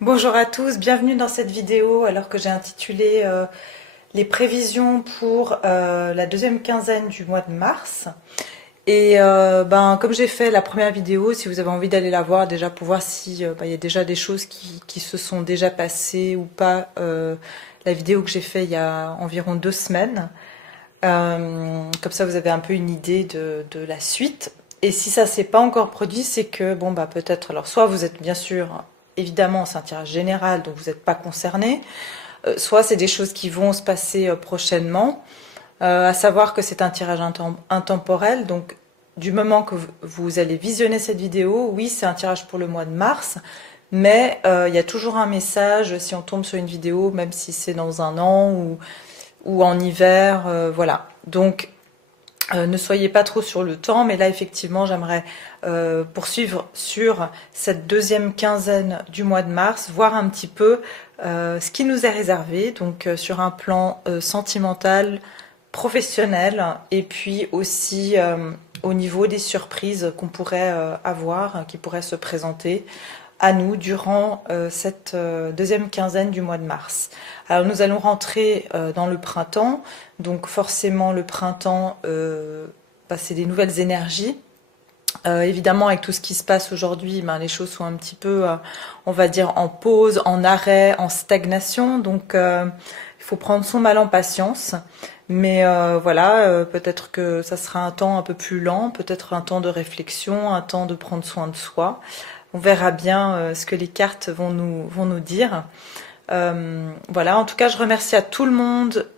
Bonjour à tous, bienvenue dans cette vidéo alors que j'ai intitulé les prévisions pour la deuxième quinzaine du mois de mars. Et comme j'ai fait la première vidéo, si vous avez envie d'aller la voir déjà pour voir si il y a déjà des choses qui se sont déjà passées ou pas, la vidéo que j'ai fait il y a environ 2 semaines. Comme ça vous avez un peu une idée de la suite. Et si ça s'est pas encore produit, c'est que peut-être, alors soit vous êtes bien sûr, évidemment c'est un tirage général donc vous n'êtes pas concerné, soit c'est des choses qui vont se passer prochainement, à savoir que c'est un tirage intemporel, donc du moment que vous allez visionner cette vidéo, oui c'est un tirage pour le mois de mars, mais il y a toujours un message si on tombe sur une vidéo, même si c'est dans un an ou en hiver, voilà. Donc ne soyez pas trop sur le temps, mais là effectivement j'aimerais poursuivre sur cette deuxième quinzaine du mois de mars, voir un petit peu ce qui nous est réservé, donc sur un plan sentimental, professionnel, et puis aussi au niveau des surprises qu'on pourrait avoir, qui pourraient se présenter à nous durant cette deuxième quinzaine du mois de mars. Alors nous allons rentrer dans le printemps, donc forcément le printemps, c'est des nouvelles énergies. Évidemment avec tout ce qui se passe aujourd'hui, les choses sont un petit peu, on va dire, en pause, en arrêt, en stagnation, donc il faut prendre son mal en patience. Mais voilà, peut-être que ça sera un temps un peu plus lent, peut-être un temps de réflexion, un temps de prendre soin de soi. On verra bien ce que les cartes vont nous dire. Voilà, en tout cas je remercie à tout le monde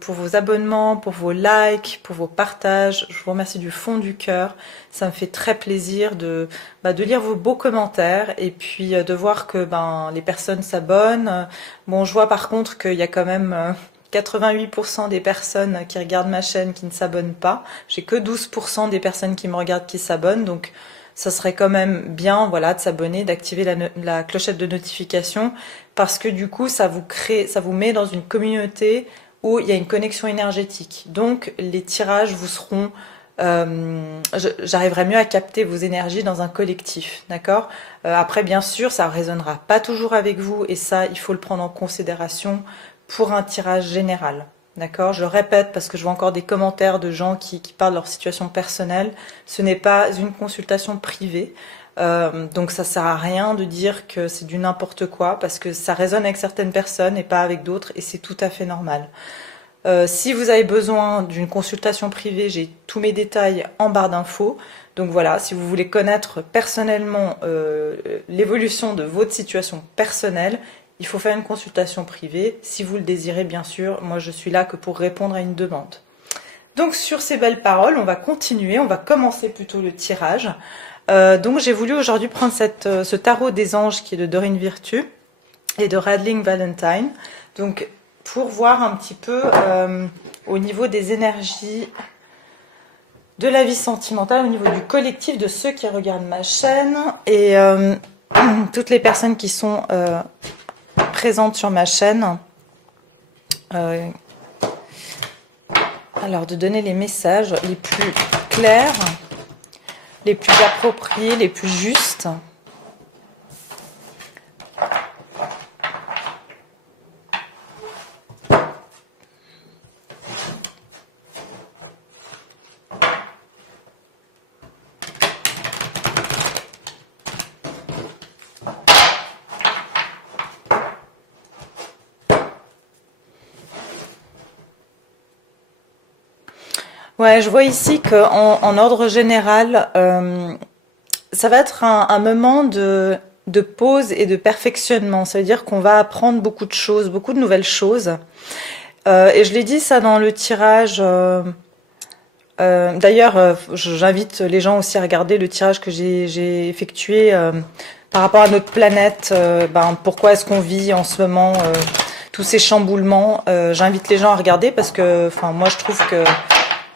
pour vos abonnements, pour vos likes, pour vos partages. Je vous remercie du fond du cœur. Ça me fait très plaisir de lire vos beaux commentaires et puis de voir que les personnes s'abonnent. Bon, je vois par contre qu'il y a quand même 88% des personnes qui regardent ma chaîne qui ne s'abonnent pas. J'ai que 12% des personnes qui me regardent qui s'abonnent, donc ça serait quand même bien, voilà, de s'abonner, d'activer la clochette de notification, parce que du coup, ça vous met dans une communauté où il y a une connexion énergétique. Donc, les tirages vous seront, j'arriverai mieux à capter vos énergies dans un collectif, d'accord? Après, bien sûr, ça résonnera pas toujours avec vous, et ça, il faut le prendre en considération pour un tirage général. D'accord, je le répète parce que je vois encore des commentaires de gens qui parlent de leur situation personnelle. Ce n'est pas une consultation privée. Donc ça sert à rien de dire que c'est du n'importe quoi parce que ça résonne avec certaines personnes et pas avec d'autres et c'est tout à fait normal. Si vous avez besoin d'une consultation privée, j'ai tous mes détails en barre d'infos. Donc voilà, si vous voulez connaître personnellement l'évolution de votre situation personnelle, il faut faire une consultation privée, si vous le désirez bien sûr. Moi je suis là que pour répondre à une demande. Donc sur ces belles paroles, on va continuer, on va commencer plutôt le tirage. Donc j'ai voulu aujourd'hui prendre ce tarot des anges qui est de Dorine Virtue et de Radling Valentine. Donc pour voir un petit peu au niveau des énergies de la vie sentimentale, au niveau du collectif de ceux qui regardent ma chaîne et toutes les personnes qui sont présente sur ma chaîne. Alors de donner les messages les plus clairs, les plus appropriés, les plus justes. Ouais, je vois ici qu'en ordre général, ça va être un moment de pause et de perfectionnement. Ça veut dire qu'on va apprendre beaucoup de choses, beaucoup de nouvelles choses. Et je l'ai dit ça dans le tirage. D'ailleurs, j'invite les gens aussi à regarder le tirage que j'ai effectué par rapport à notre planète. Pourquoi est-ce qu'on vit en ce moment tous ces chamboulements. J'invite les gens à regarder parce que, moi je trouve que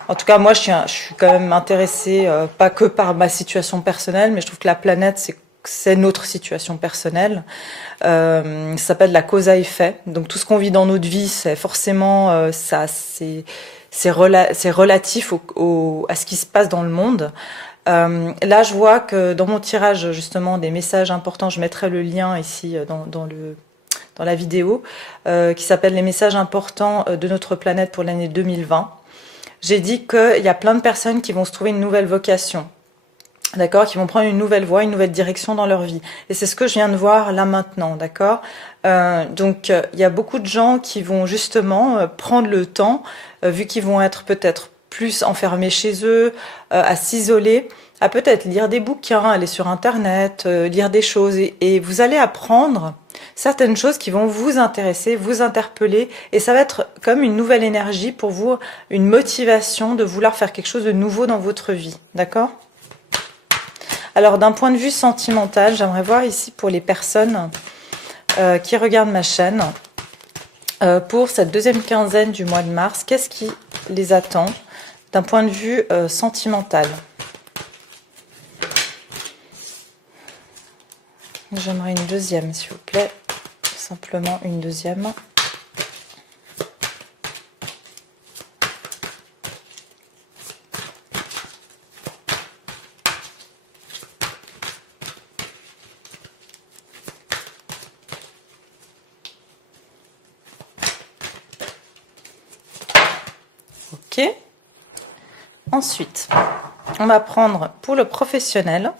en tout cas, moi, je suis quand même intéressée, pas que par ma situation personnelle, mais je trouve que la planète, c'est notre situation personnelle. Ça s'appelle la cause à effet. Donc, tout ce qu'on vit dans notre vie, c'est forcément c'est relatif à ce qui se passe dans le monde. Là, je vois que dans mon tirage, justement, des messages importants, je mettrai le lien ici dans la vidéo, qui s'appelle les messages importants de notre planète pour l'année 2020. J'ai dit qu'il y a plein de personnes qui vont se trouver une nouvelle vocation. D'accord, qui vont prendre une nouvelle voie, une nouvelle direction dans leur vie. Et c'est ce que je viens de voir là maintenant, d'accord. Donc, il y a beaucoup de gens qui vont justement prendre le temps, vu qu'ils vont être peut-être plus enfermés chez eux, à s'isoler, à peut-être lire des bouquins, aller sur Internet, lire des choses. Et vous allez apprendre certaines choses qui vont vous intéresser, vous interpeller. Et ça va être comme une nouvelle énergie pour vous, une motivation de vouloir faire quelque chose de nouveau dans votre vie, d'accord. Alors, d'un point de vue sentimental, j'aimerais voir ici pour les personnes qui regardent ma chaîne, pour cette deuxième quinzaine du mois de mars, qu'est-ce qui les attend d'un point de vue sentimental? J'aimerais une deuxième, s'il vous plaît. Simplement une deuxième. Ok. Ensuite, on va prendre pour le professionnel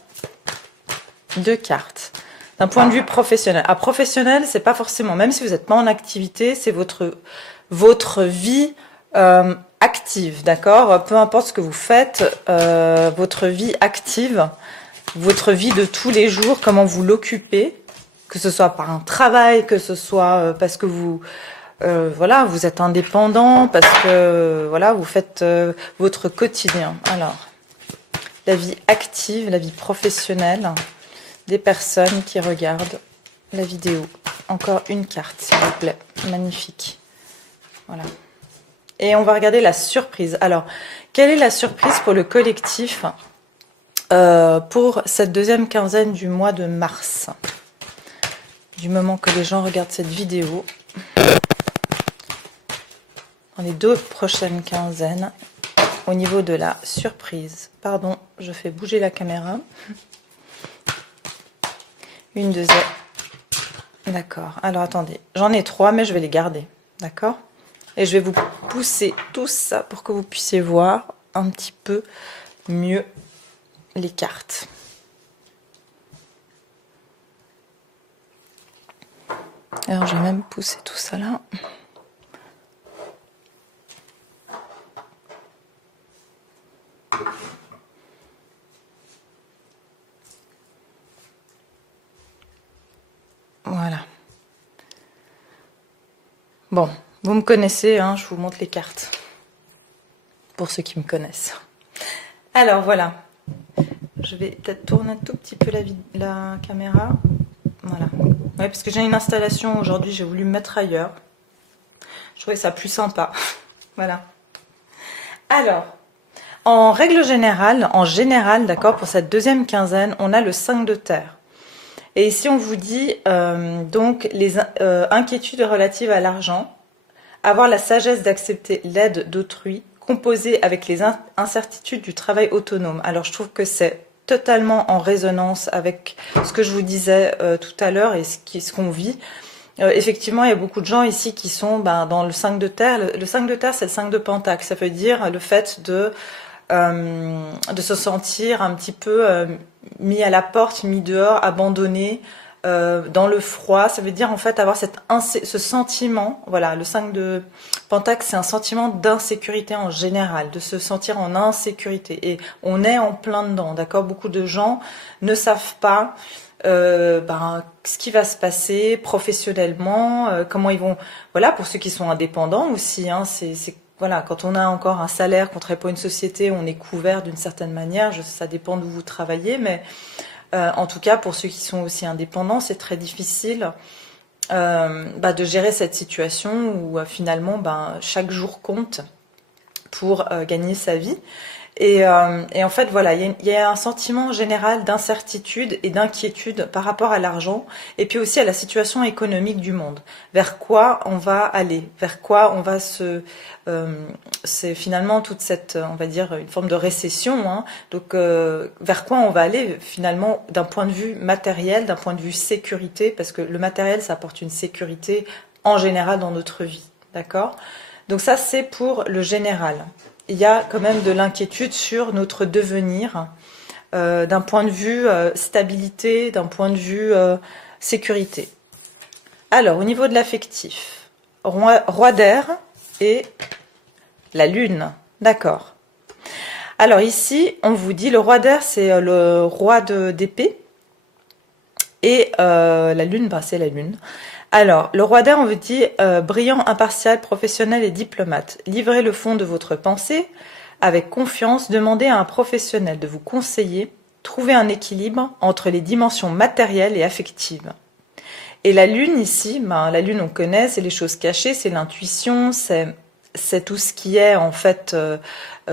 2 cartes. D'un point de vue professionnel. À professionnel, c'est pas forcément, même si vous n'êtes pas en activité, c'est votre vie active, d'accord? Peu importe ce que vous faites, votre vie active, votre vie de tous les jours, comment vous l'occupez, que ce soit par un travail, que ce soit parce que vous voilà, vous êtes indépendant, parce que voilà, vous faites votre quotidien. Alors, la vie active, la vie professionnelle des personnes qui regardent la vidéo. Encore une carte, s'il vous plaît. Magnifique. Voilà. Et on va regarder la surprise. Alors, quelle est la surprise pour le collectif pour cette deuxième quinzaine du mois de mars? Du moment que les gens regardent cette vidéo, dans les 2 prochaines quinzaines, au niveau de la surprise. Pardon, je fais bouger la caméra. Une deuxième. D'accord. Alors, attendez. J'en ai 3, mais je vais les garder. D'accord? Et je vais vous pousser tout ça pour que vous puissiez voir un petit peu mieux les cartes. Alors, je vais même pousser tout ça là. Voilà. Bon, vous me connaissez, hein, je vous montre les cartes. Pour ceux qui me connaissent. Alors, voilà. Je vais peut-être tourner un tout petit peu la caméra. Voilà. Ouais, parce que j'ai une installation aujourd'hui, j'ai voulu me mettre ailleurs. Je trouvais ça plus sympa. Voilà. Alors, en règle générale, d'accord, pour cette deuxième quinzaine, on a le 5 de terre. Et ici, on vous dit donc les inquiétudes relatives à l'argent, avoir la sagesse d'accepter l'aide d'autrui, composer avec les incertitudes du travail autonome. Alors, je trouve que c'est totalement en résonance avec ce que je vous disais tout à l'heure et ce qu'on vit. Effectivement, il y a beaucoup de gens ici qui sont dans le 5 de terre. Le 5 de terre, c'est le 5 de pentacle. Ça veut dire le fait de se sentir un petit peu mis à la porte, mis dehors, abandonné, dans le froid. Ça veut dire en fait avoir ce sentiment, voilà, le 5 de Pentacle, c'est un sentiment d'insécurité en général, de se sentir en insécurité. Et on est en plein dedans, d'accord? Beaucoup de gens ne savent pas ce qui va se passer professionnellement, comment ils vont... Voilà, pour ceux qui sont indépendants aussi, hein, voilà, quand on a encore un salaire, qu'on travaille pour une société, on est couvert d'une certaine manière. Ça dépend d'où vous travaillez, mais en tout cas, pour ceux qui sont aussi indépendants, c'est très difficile de gérer cette situation où finalement, chaque jour compte pour gagner sa vie. Et en fait, voilà, il y a un sentiment général d'incertitude et d'inquiétude par rapport à l'argent, et puis aussi à la situation économique du monde. Vers quoi on va aller, vers quoi on va c'est finalement toute cette, on va dire, une forme de récession, hein. Donc, vers quoi on va aller finalement d'un point de vue matériel, d'un point de vue sécurité, parce que le matériel, ça apporte une sécurité en général dans notre vie, d'accord? Donc ça, c'est pour le général. Il y a quand même de l'inquiétude sur notre devenir, d'un point de vue stabilité, d'un point de vue sécurité. Alors, au niveau de l'affectif, roi d'air et la lune, d'accord. Alors ici, on vous dit, le roi d'air, c'est le roi d'épée, et la lune, bah, c'est la lune. Alors, le roi d'air, on vous dit brillant, impartial, professionnel et diplomate. Livrez le fond de votre pensée avec confiance. Demandez à un professionnel de vous conseiller. Trouvez un équilibre entre les dimensions matérielles et affectives. Et la lune ici, ben, la lune on connaît, c'est les choses cachées, c'est l'intuition, c'est tout ce qui est en fait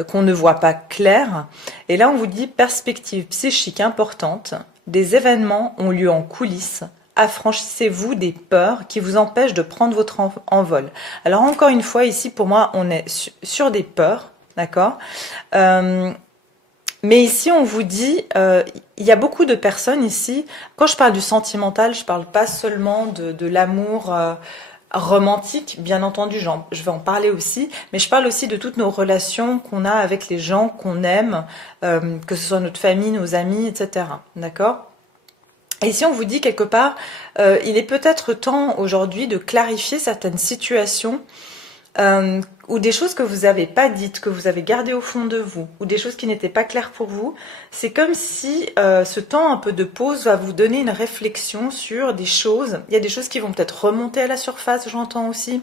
qu'on ne voit pas clair. Et là, on vous dit perspective psychique importante. Des événements ont lieu en coulisses. Affranchissez-vous des peurs qui vous empêchent de prendre votre envol. Alors encore une fois, ici pour moi, on est sur des peurs, d'accord, mais ici on vous dit, il y a beaucoup de personnes ici, quand je parle du sentimental, je parle pas seulement de l'amour romantique, bien entendu, je vais en parler aussi, mais je parle aussi de toutes nos relations qu'on a avec les gens qu'on aime, que ce soit notre famille, nos amis, etc. D'accord ? Et si on vous dit quelque part, il est peut-être temps aujourd'hui de clarifier certaines situations ou des choses que vous n'avez pas dites, que vous avez gardées au fond de vous, ou des choses qui n'étaient pas claires pour vous. C'est comme si ce temps un peu de pause va vous donner une réflexion sur des choses. Il y a des choses qui vont peut-être remonter à la surface, j'entends aussi,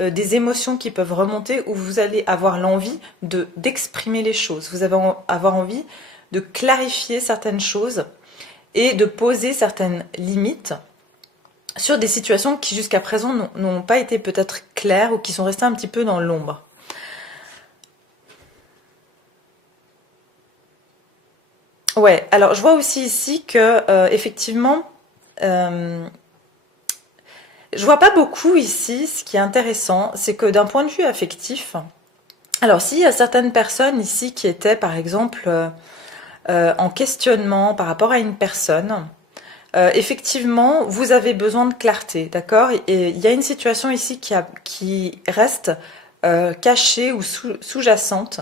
des émotions qui peuvent remonter, où vous allez avoir l'envie d'exprimer les choses. Vous allez avoir envie de clarifier certaines choses et de poser certaines limites sur des situations qui jusqu'à présent n'ont pas été peut-être claires ou qui sont restées un petit peu dans l'ombre. Ouais, alors je vois aussi ici que effectivement, je vois pas beaucoup ici. Ce qui est intéressant, c'est que d'un point de vue affectif, alors s'il y a certaines personnes ici qui étaient par exemple en questionnement par rapport à une personne, effectivement, vous avez besoin de clarté, d'accord? Et il y a une situation ici qui reste cachée ou sous-jacente.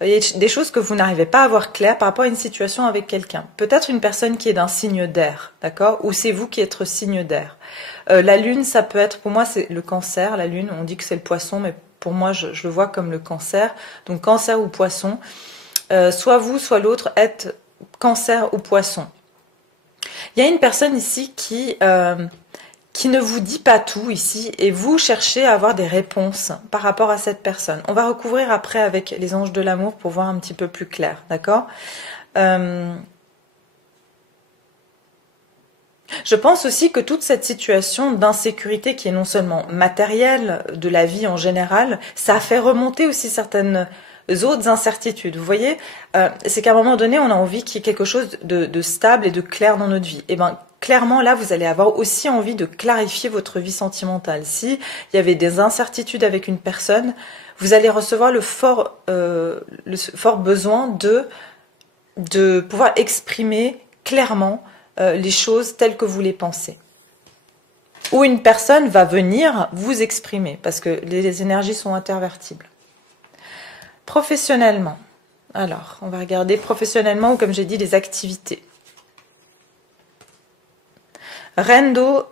Il y a des choses que vous n'arrivez pas à voir claires par rapport à une situation avec quelqu'un. Peut-être une personne qui est d'un signe d'air, d'accord? Ou c'est vous qui êtes signe d'air. La lune, ça peut être, pour moi, c'est le cancer. La lune, on dit que c'est le poisson, mais pour moi, je le vois comme le cancer. Donc cancer ou poisson. Soit vous, soit l'autre êtes cancer ou poisson. Il y a une personne ici qui ne vous dit pas tout ici, et vous cherchez à avoir des réponses par rapport à cette personne. On va recouvrir après avec les anges de l'amour pour voir un petit peu plus clair, d'accord? Je pense aussi que toute cette situation d'insécurité qui est non seulement matérielle, de la vie en général, ça a fait remonter aussi certaines autres incertitudes. Vous voyez, c'est qu'à un moment donné, on a envie qu'il y ait quelque chose de stable et de clair dans notre vie. Et ben, clairement, là, vous allez avoir aussi envie de clarifier votre vie sentimentale. Si il y avait des incertitudes avec une personne, vous allez recevoir le fort besoin de pouvoir exprimer clairement les choses telles que vous les pensez. Ou une personne va venir vous exprimer, parce que les énergies sont intervertibles. Professionnellement, alors on va regarder professionnellement, ou comme j'ai dit, les activités. Reine-d'eau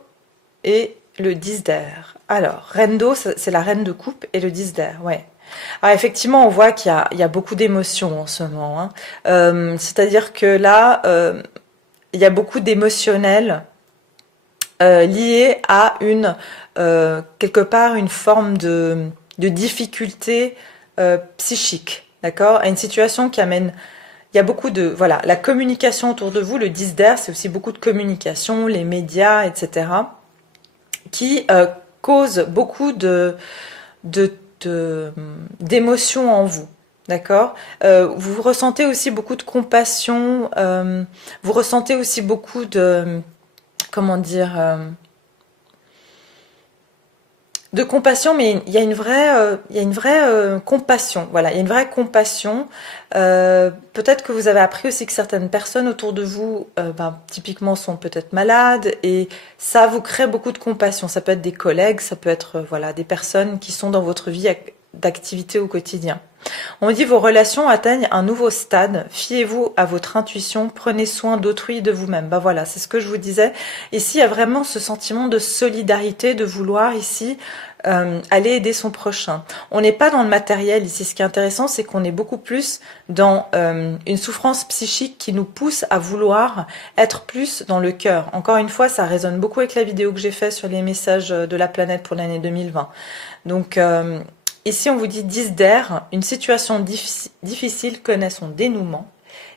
et le 10 d'air. Alors, Reine-d'eau, c'est la reine de coupe, et le 10 d'air, ouais. Alors effectivement, on voit qu'il y a beaucoup d'émotions en ce moment, hein. C'est-à-dire que là, il y a beaucoup d'émotionnel lié à quelque part une forme de difficulté psychique, d'accord, à une situation qui amène. Il y a beaucoup de, voilà, la communication autour de vous, le 10 d'air, c'est aussi beaucoup de communication, les médias, etc., qui causent beaucoup d'émotions en vous, D'accord? Vous ressentez aussi beaucoup de compassion, vous ressentez aussi beaucoup de, comment dire, de compassion, mais il y a une vraie compassion. Voilà, il y a une vraie compassion. Peut-être que vous avez appris aussi que certaines personnes autour de vous, typiquement, sont peut-être malades, et ça vous crée beaucoup de compassion. Ça peut être des collègues, ça peut être voilà des personnes qui sont dans votre vie d'activité au quotidien. On dit vos relations atteignent un nouveau stade. Fiez-vous à votre intuition. Prenez soin d'autrui et de vous-même. Bah voilà, c'est ce que je vous disais. Ici, il y a vraiment ce sentiment de solidarité, de vouloir ici aller aider son prochain. On n'est pas dans le matériel ici. Ce qui est intéressant, c'est qu'on est beaucoup plus dans une souffrance psychique qui nous pousse à vouloir être plus dans le cœur. Encore une fois, ça résonne beaucoup avec la vidéo que j'ai faite sur les messages de la planète pour l'année 2020. Donc, ici, on vous dit 10 d'air, une situation difficile connaît son dénouement.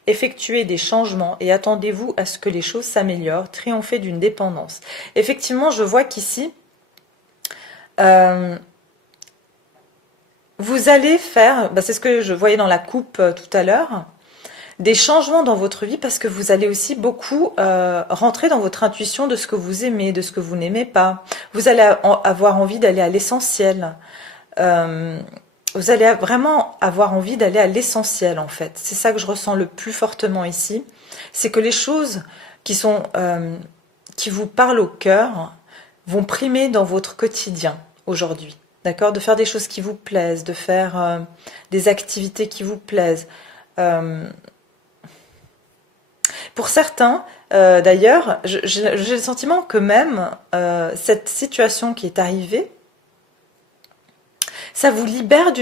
Effectuez des changements et attendez-vous à ce que les choses s'améliorent. Triomphez d'une dépendance. Effectivement, je vois qu'ici, vous allez faire, c'est ce que je voyais dans la coupe tout à l'heure, des changements dans votre vie parce que vous allez aussi beaucoup rentrer dans votre intuition de ce que vous aimez, de ce que vous n'aimez pas. Vous allez avoir envie d'aller à l'essentiel. Vous allez vraiment avoir envie d'aller à l'essentiel en fait. C'est ça que je ressens le plus fortement ici. C'est que les choses qui vous parlent au cœur vont primer dans votre quotidien aujourd'hui. D'accord? De faire des choses qui vous plaisent, de faire des activités qui vous plaisent. Pour certains, d'ailleurs, j'ai le sentiment que même cette situation qui est arrivée, ça vous libère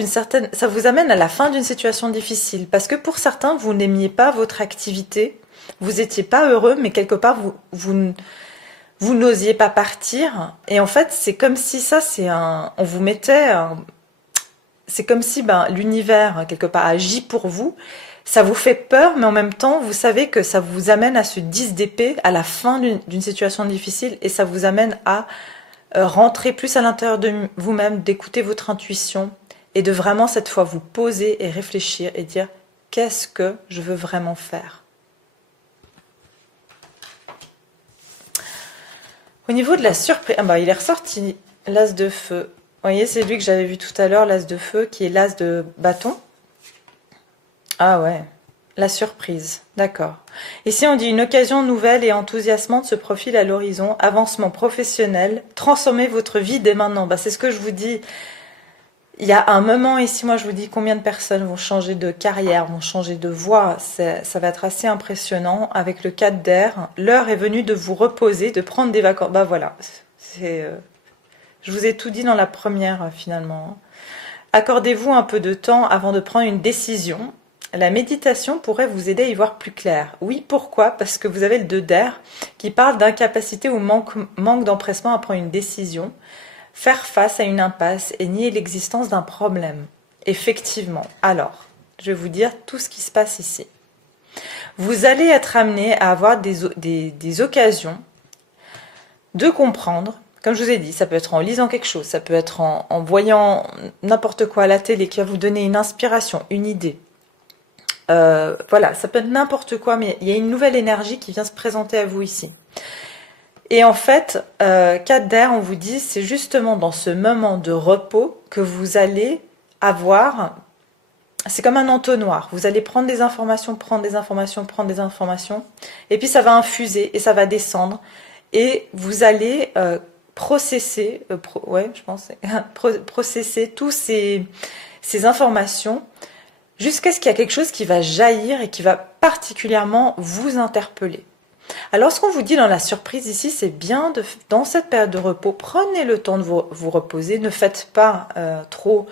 ça vous amène à la fin d'une situation difficile. Parce que pour certains, vous n'aimiez pas votre activité, vous n'étiez pas heureux, mais quelque part, vous n'osiez pas partir. Et en fait, c'est comme si on vous mettait, c'est comme si l'univers, quelque part, agit pour vous. Ça vous fait peur, mais en même temps, vous savez que ça vous amène à ce 10 d'épée à la fin d'une situation difficile, et ça vous amène à rentrer plus à l'intérieur de vous-même, d'écouter votre intuition et de vraiment cette fois vous poser et réfléchir et dire qu'est-ce que je veux vraiment faire. Au niveau de la surprise, il est ressorti l'as de feu. Vous voyez, c'est lui que j'avais vu tout à l'heure, l'as de feu, qui est l'as de bâton. Ah ouais, la surprise, d'accord. Ici, on dit une occasion nouvelle et enthousiasmante se profile à l'horizon, avancement professionnel, transformez votre vie dès maintenant. C'est ce que je vous dis. Il y a un moment ici, moi je vous dis combien de personnes vont changer de carrière, vont changer de voie. Ça va être assez impressionnant avec le 4 d'air. L'heure est venue de vous reposer, de prendre des vacances. Voilà, je vous ai tout dit dans la première finalement. Accordez-vous un peu de temps avant de prendre une décision. La méditation pourrait vous aider à y voir plus clair. Oui, pourquoi? Parce que vous avez le 2 d'air qui parle d'incapacité ou manque d'empressement à prendre une décision, faire face à une impasse et nier l'existence d'un problème. Effectivement. Alors, je vais vous dire tout ce qui se passe ici. Vous allez être amené à avoir des occasions de comprendre. Comme je vous ai dit, ça peut être en lisant quelque chose, ça peut être en voyant n'importe quoi à la télé qui va vous donner une inspiration, une idée. Voilà, ça peut être n'importe quoi, mais il y a une nouvelle énergie qui vient se présenter à vous ici. Et en fait, 4 d'air, on vous dit, c'est justement dans ce moment de repos que vous allez avoir, c'est comme un entonnoir, vous allez prendre des informations, et puis ça va infuser, et ça va descendre, et vous allez processer, processer tous ces informations, jusqu'à ce qu'il y a quelque chose qui va jaillir et qui va particulièrement vous interpeller. Alors, ce qu'on vous dit dans la surprise ici, c'est bien, dans cette période de repos, prenez le temps de vous reposer, ne faites pas trop,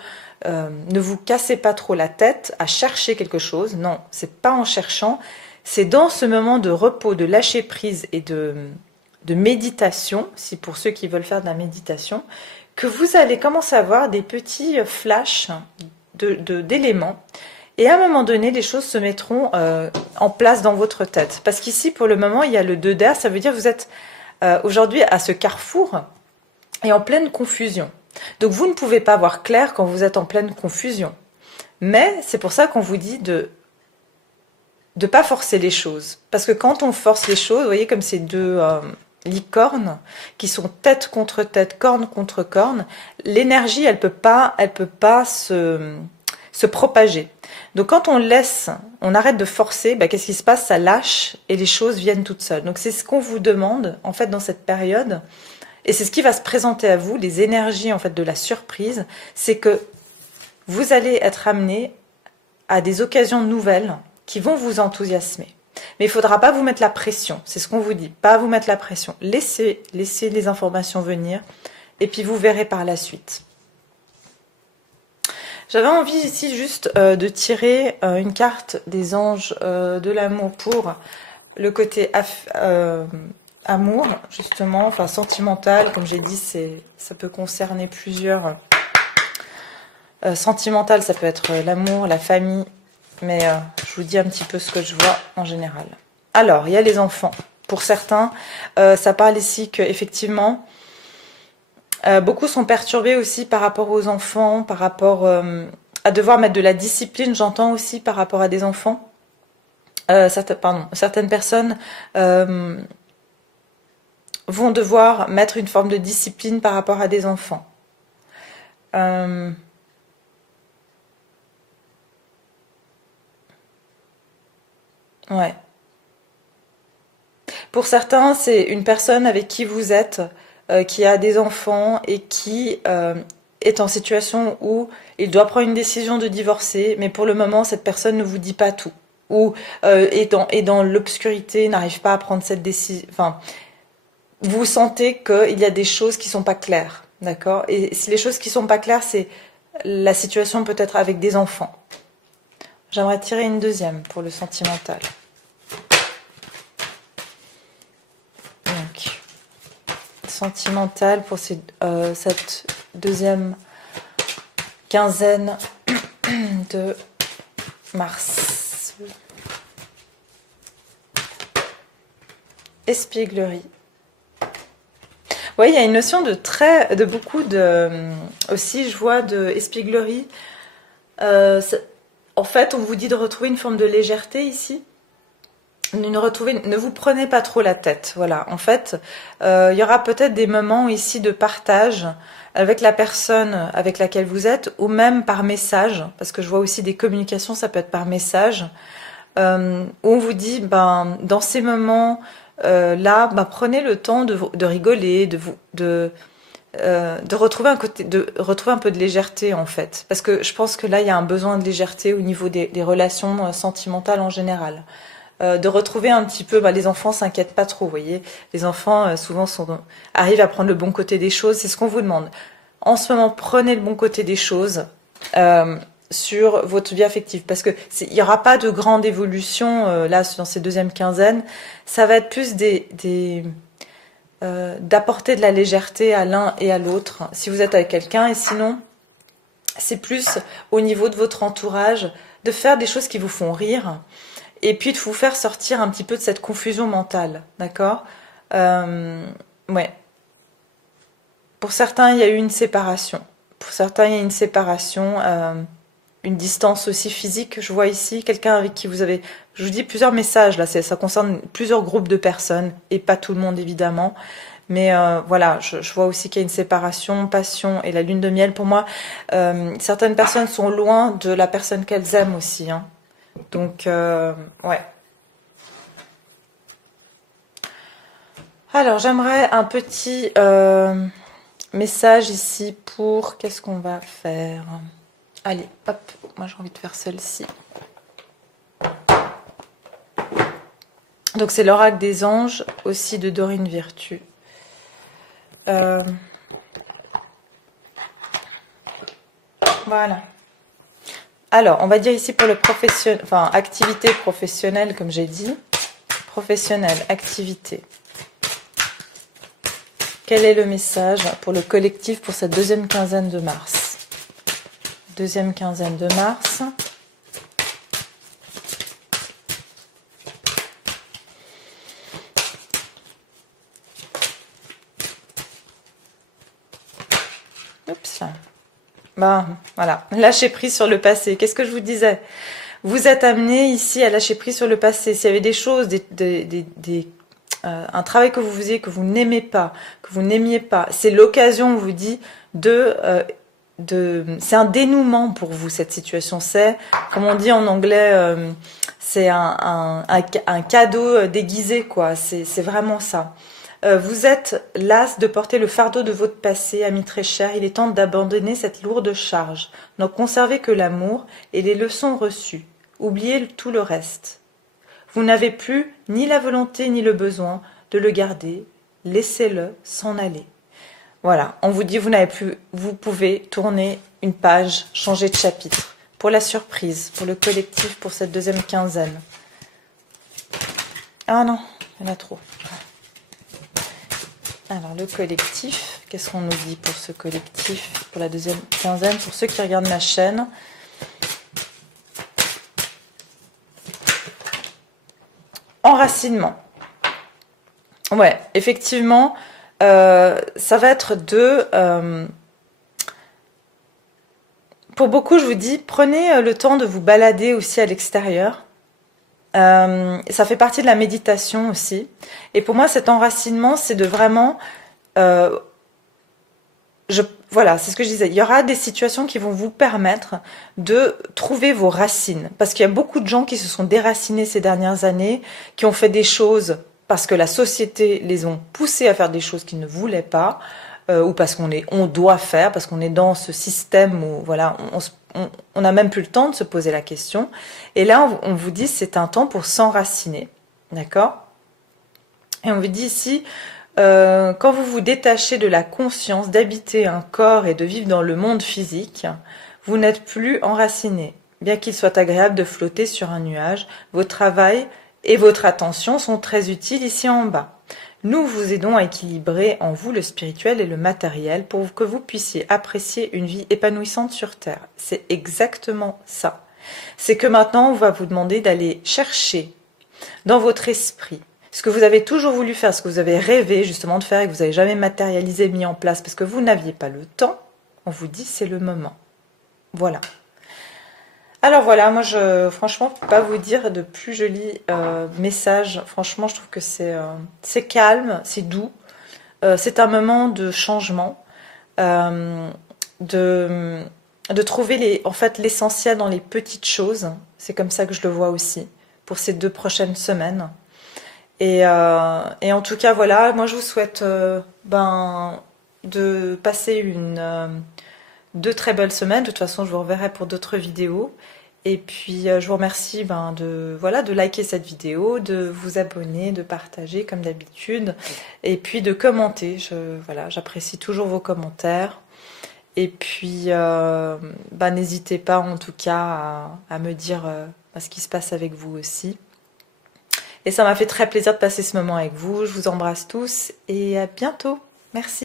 ne vous cassez pas trop la tête à chercher quelque chose. Non, c'est pas en cherchant, c'est dans ce moment de repos, de lâcher prise et de méditation, si pour ceux qui veulent faire de la méditation, que vous allez commencer à avoir des petits flashs d'éléments. Et à un moment donné, les choses se mettront en place dans votre tête. Parce qu'ici, pour le moment, il y a le 2 d'air. Ça veut dire que vous êtes aujourd'hui à ce carrefour et en pleine confusion. Donc, vous ne pouvez pas voir clair quand vous êtes en pleine confusion. Mais c'est pour ça qu'on vous dit de pas forcer les choses. Parce que quand on force les choses, vous voyez comme ces deux licornes qui sont tête contre tête, corne contre corne, l'énergie, elle peut pas se propager. Donc quand on laisse, on arrête de forcer, bah, qu'est-ce qui se passe? Ça lâche et les choses viennent toutes seules. Donc c'est ce qu'on vous demande en fait dans cette période, et c'est ce qui va se présenter à vous, les énergies en fait de la surprise, c'est que vous allez être amené à des occasions nouvelles qui vont vous enthousiasmer. Mais il ne faudra pas vous mettre la pression, c'est ce qu'on vous dit, pas vous mettre la pression. Laissez les informations venir et puis vous verrez par la suite. J'avais envie ici juste de tirer une carte des anges de l'amour pour le côté amour, justement, enfin sentimental, comme j'ai dit, ça peut concerner plusieurs. Sentimental, ça peut être l'amour, la famille, mais je vous dis un petit peu ce que je vois en général. Alors, il y a les enfants. Pour certains, ça parle ici qu'effectivement, beaucoup sont perturbés aussi par rapport aux enfants, par rapport à devoir mettre de la discipline, j'entends aussi par rapport à des enfants. Certaines personnes vont devoir mettre une forme de discipline par rapport à des enfants. Ouais. Pour certains, c'est une personne avec qui vous êtes, qui a des enfants et qui est en situation où il doit prendre une décision de divorcer, mais pour le moment, cette personne ne vous dit pas tout. Ou est dans l'obscurité, n'arrive pas à prendre cette décision. Enfin, vous sentez qu'il y a des choses qui sont pas claires, d'accord? Et si les choses qui sont pas claires, c'est la situation peut-être avec des enfants. J'aimerais tirer une deuxième pour le sentimental. Donc, sentimental pour cette deuxième quinzaine de mars. Espièglerie. Oui, il y a une notion de beaucoup de... Aussi, je vois de espièglerie. En fait, on vous dit de retrouver une forme de légèreté ici. Ne vous prenez pas trop la tête. Voilà. En fait, il y aura peut-être des moments ici de partage avec la personne avec laquelle vous êtes, ou même par message, parce que je vois aussi des communications, ça peut être par message, où on vous dit, ben, dans ces moments là, ben, prenez le temps de rigoler, de retrouver retrouver un peu de légèreté en fait, parce que je pense que là il y a un besoin de légèreté au niveau des relations sentimentales en général. De retrouver un petit peu, bah, les enfants s'inquiètent pas trop, vous voyez. Les enfants souvent arrivent à prendre le bon côté des choses, c'est ce qu'on vous demande. En ce moment, prenez le bon côté des choses sur votre vie affective, parce que il y aura pas de grande évolution là dans ces deuxièmes quinzaines. Ça va être plus d'apporter de la légèreté à l'un et à l'autre si vous êtes avec quelqu'un, et sinon c'est plus au niveau de votre entourage de faire des choses qui vous font rire. Et puis de vous faire sortir un petit peu de cette confusion mentale, d'accord? Ouais. Pour certains, il y a eu une séparation. Pour certains, il y a une séparation, une distance aussi physique. Je vois ici quelqu'un avec qui vous avez, je vous dis plusieurs messages là. Ça concerne plusieurs groupes de personnes et pas tout le monde évidemment. Mais voilà, je vois aussi qu'il y a une séparation, passion et la lune de miel. Pour moi, certaines personnes sont loin de la personne qu'elles aiment aussi, hein. Donc, ouais. Alors, j'aimerais un petit message ici pour... Qu'est-ce qu'on va faire? Allez, hop, moi j'ai envie de faire celle-ci. Donc, c'est l'oracle des anges, aussi de Dorine Virtue. Voilà. Alors, on va dire ici pour le professionnel, enfin, activité professionnelle, comme j'ai dit. Professionnelle, activité. Quel est le message pour le collectif pour cette deuxième quinzaine de mars? Deuxième quinzaine de mars. Oups. Ben, voilà, lâcher prise sur le passé. Qu'est-ce que je vous disais? Vous êtes amené ici à lâcher prise sur le passé. S'il y avait des choses, un travail que vous faisiez, que vous n'aimez pas, que vous n'aimiez pas, c'est l'occasion, on vous dit, c'est un dénouement pour vous, cette situation. C'est, comme on dit en anglais, c'est un cadeau déguisé, quoi. C'est vraiment ça. Vous êtes las de porter le fardeau de votre passé, ami très cher. Il est temps d'abandonner cette lourde charge. N'en conservez que l'amour et les leçons reçues. Oubliez tout le reste. Vous n'avez plus ni la volonté ni le besoin de le garder. Laissez-le s'en aller. Voilà, on vous dit vous pouvez tourner une page, changer de chapitre. Pour la surprise, pour le collectif, pour cette deuxième quinzaine. Ah non, il y en a trop. Alors, le collectif, qu'est-ce qu'on nous dit pour ce collectif, pour la deuxième quinzaine, pour ceux qui regardent ma chaîne? Enracinement. Ouais, effectivement, ça va être pour beaucoup, je vous dis, prenez le temps de vous balader aussi à l'extérieur. Ça fait partie de la méditation aussi. Et pour moi, cet enracinement, c'est de vraiment... voilà, c'est ce que je disais. Il y aura des situations qui vont vous permettre de trouver vos racines. Parce qu'il y a beaucoup de gens qui se sont déracinés ces dernières années, qui ont fait des choses parce que la société les ont poussés à faire des choses qu'ils ne voulaient pas, ou parce on doit faire, parce qu'on est dans ce système où voilà, on n'a même plus le temps de se poser la question. Et là, on vous dit c'est un temps pour s'enraciner, d'accord? Et on vous dit ici, quand vous vous détachez de la conscience d'habiter un corps et de vivre dans le monde physique, vous n'êtes plus enraciné. Bien qu'il soit agréable de flotter sur un nuage, votre travail et votre attention sont très utiles ici en bas. Nous vous aidons à équilibrer en vous le spirituel et le matériel pour que vous puissiez apprécier une vie épanouissante sur Terre. C'est exactement ça. C'est que maintenant, on va vous demander d'aller chercher dans votre esprit ce que vous avez toujours voulu faire, ce que vous avez rêvé justement de faire et que vous n'avez jamais matérialisé, mis en place, parce que vous n'aviez pas le temps. On vous dit c'est le moment. Voilà. Alors voilà, moi franchement, je peux pas vous dire de plus joli message. Franchement, je trouve que c'est calme, c'est doux. C'est un moment de changement, de trouver en fait l'essentiel dans les petites choses. C'est comme ça que je le vois aussi pour ces 2 prochaines semaines. Et en tout cas, voilà, moi je vous souhaite de passer 2 très belles semaines. De toute façon, je vous reverrai pour d'autres vidéos. Et puis, je vous remercie de liker cette vidéo, de vous abonner, de partager comme d'habitude. Et puis de commenter. J'apprécie toujours vos commentaires. Et puis, n'hésitez pas en tout cas à me dire ce qui se passe avec vous aussi. Et ça m'a fait très plaisir de passer ce moment avec vous. Je vous embrasse tous et à bientôt. Merci.